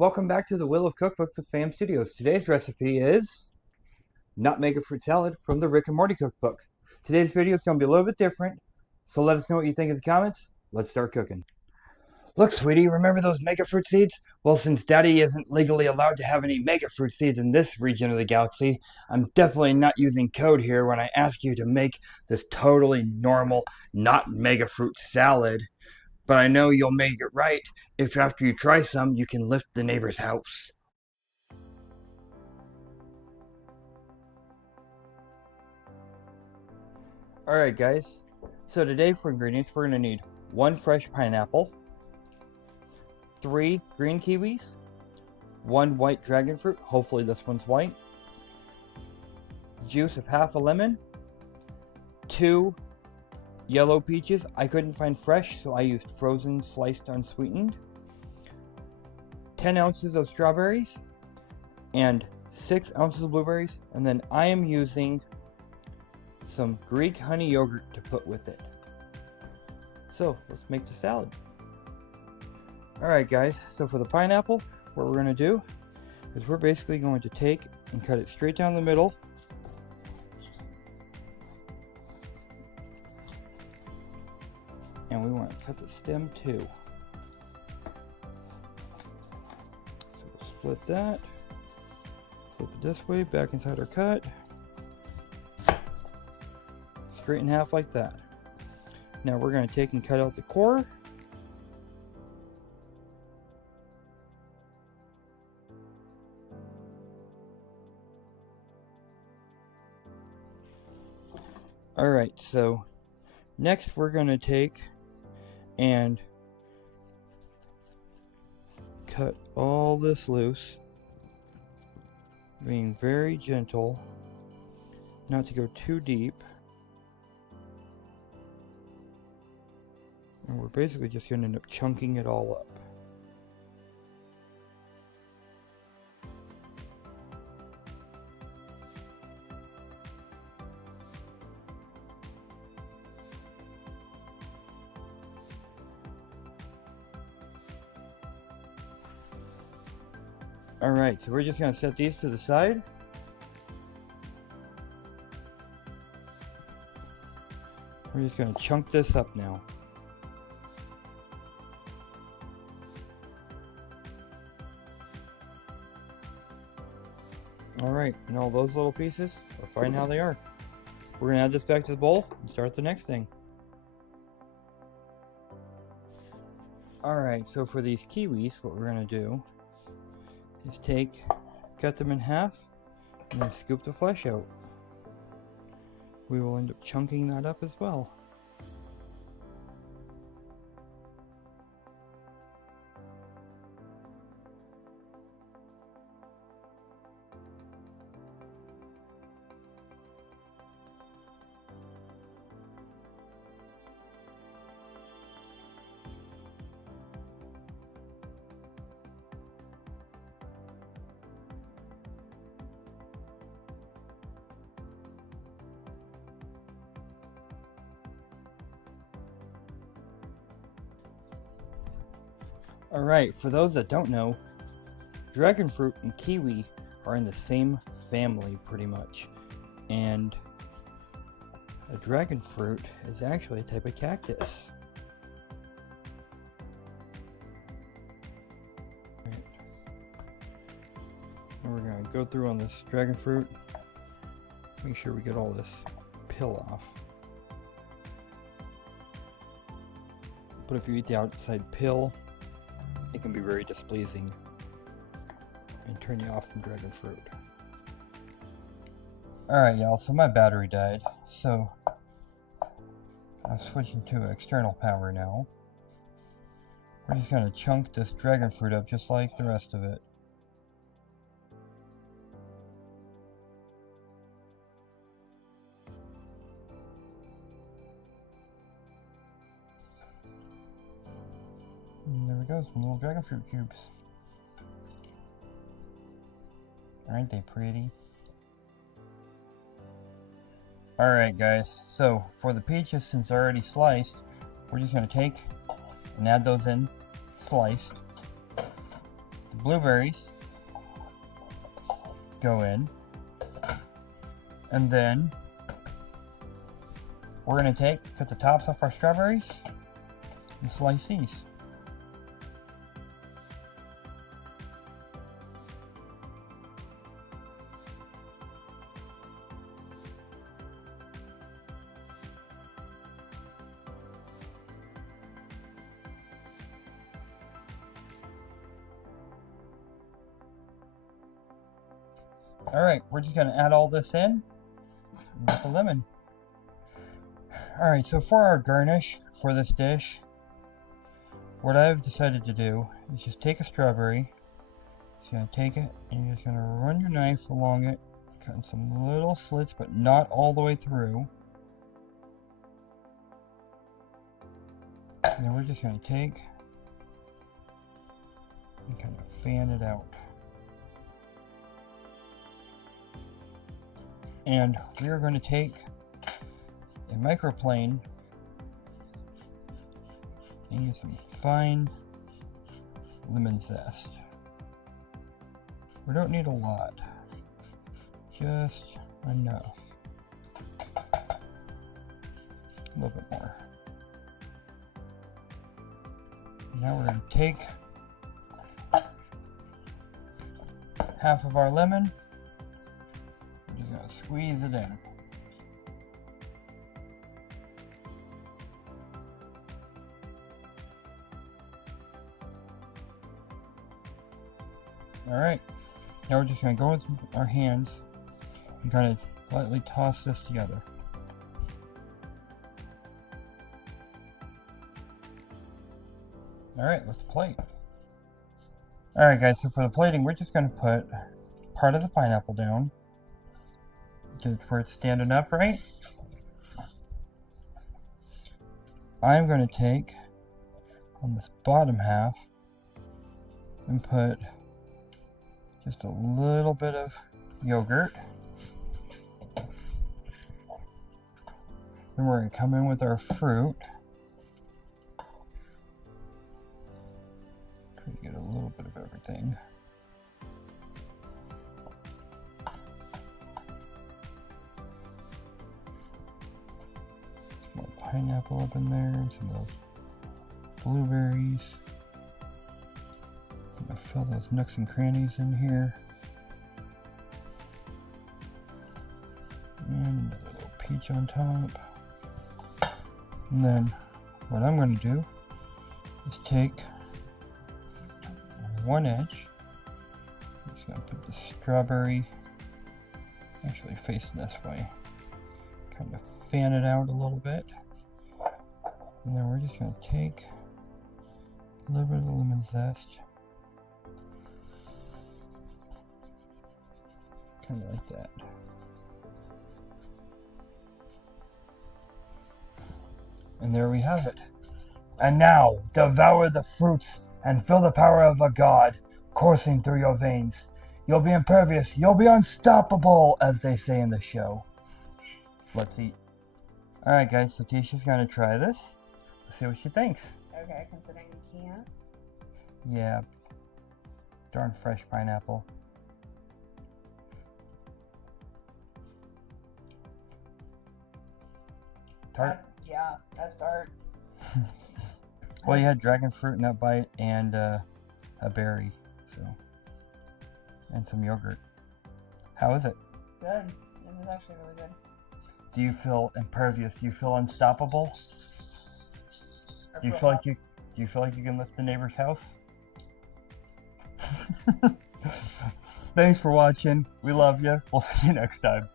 Welcome back to the Wheel of Cookbooks with Fam Studios. Today's recipe is nutmeg and fruit salad from the Rick and Morty cookbook. Today's video is going to be a little bit different, so let us know what you think in the comments. Let's start cooking. Look, sweetie, remember those mega fruit seeds? Well, since Daddy isn't legally allowed to have any mega fruit seeds in this region of the galaxy, I'm definitely not using code here when I ask you to make this totally normal, not mega fruit salad. But I know you'll make it right if after you try some, you can lift the neighbor's house. Alright guys, so today for ingredients we're going to need 1 fresh pineapple, 3 green kiwis, 1 white dragon fruit, hopefully this one's white, juice of half a lemon, 2 yellow peaches. I couldn't find fresh, so I used frozen sliced unsweetened, 10 ounces of strawberries, and 6 ounces of blueberries, and then I am using some Greek honey yogurt to put with it. So let's make the salad. Alright guys, so for the pineapple, what we're going to do is we're basically going to take and cut it straight down the middle. And we want to cut the stem too. So we'll split that, flip it this way, back inside our cut, straight in half like that. Now we're going to take and cut out the core. Alright, so next we're going to take and cut all this loose, being very gentle, not to go too deep. And we're basically just going to end up chunking it all up. Alright, so we're just going to set these to the side. We're just going to chunk this up now. Alright, and all those little pieces are fine how they are. We're going to add this back to the bowl and start the next thing. Alright, so for these kiwis, what we're going to do is cut them in half, and then scoop the flesh out. We will end up chunking that up as well. Alright, for those that don't know, dragon fruit and kiwi are in the same family pretty much. And a dragon fruit is actually a type of cactus. Right. And we're going to go through on this dragon fruit, make sure we get all this peel off. But if you eat the outside peel, it can be very displeasing and turn you off from dragon fruit. Alright y'all, so my battery died, so I'm switching to external power now. We're just going to chunk this dragon fruit up just like the rest of it. And there we go, some little dragon fruit cubes. Aren't they pretty? Alright guys, so for the peaches, since they're already sliced, we're just going to take and add those in sliced. The blueberries go in, and then we're going to cut the tops off our strawberries and slice these. Alright, we're just going to add all this in with the lemon. Alright, so for our garnish for this dish, what I've decided to do is just take a strawberry. Just going to take it and you're just going to run your knife along it, cut some little slits, but not all the way through. And then we're just going to take and kind of fan it out. And we are going to take a microplane and get some fine lemon zest. We don't need a lot, just enough. A little bit more. Now we're going to take half of our lemon. We're just going to squeeze it in. Alright, now we're just going to go with our hands and kind of lightly toss this together. Alright, let's plate. Alright guys, so for the plating, we're just going to put part of the pineapple down to where it's standing upright. I'm going to take on this bottom half and put just a little bit of yogurt. Then we're going to come in with our fruit. Try to get a little bit of everything. Some more pineapple up in there, and some of those blueberries. I'm gonna fill those nooks and crannies in here. And another little peach on top. And then what I'm going to do is take one edge. I'm just going to put the strawberry actually facing this way. Kind of fan it out a little bit. And then we're just going to take a little bit of the lemon zest. Kind of like that. And there we have it. And now, devour the fruits and feel the power of a god coursing through your veins. You'll be impervious, you'll be unstoppable, as they say in the show. Let's eat. Alright guys, so Tisha's gonna try this. Let's see what she thinks. Okay, considering you can't. Yeah. Darn fresh pineapple. Tart? Yeah, that's tart. Well, you had dragon fruit in that bite and a berry, so, and some yogurt. How is it? Good. This is actually really good. Do you feel impervious? Do you feel unstoppable? Do you feel like you can lift the neighbor's house? Thanks for watching. We love you. We'll see you next time.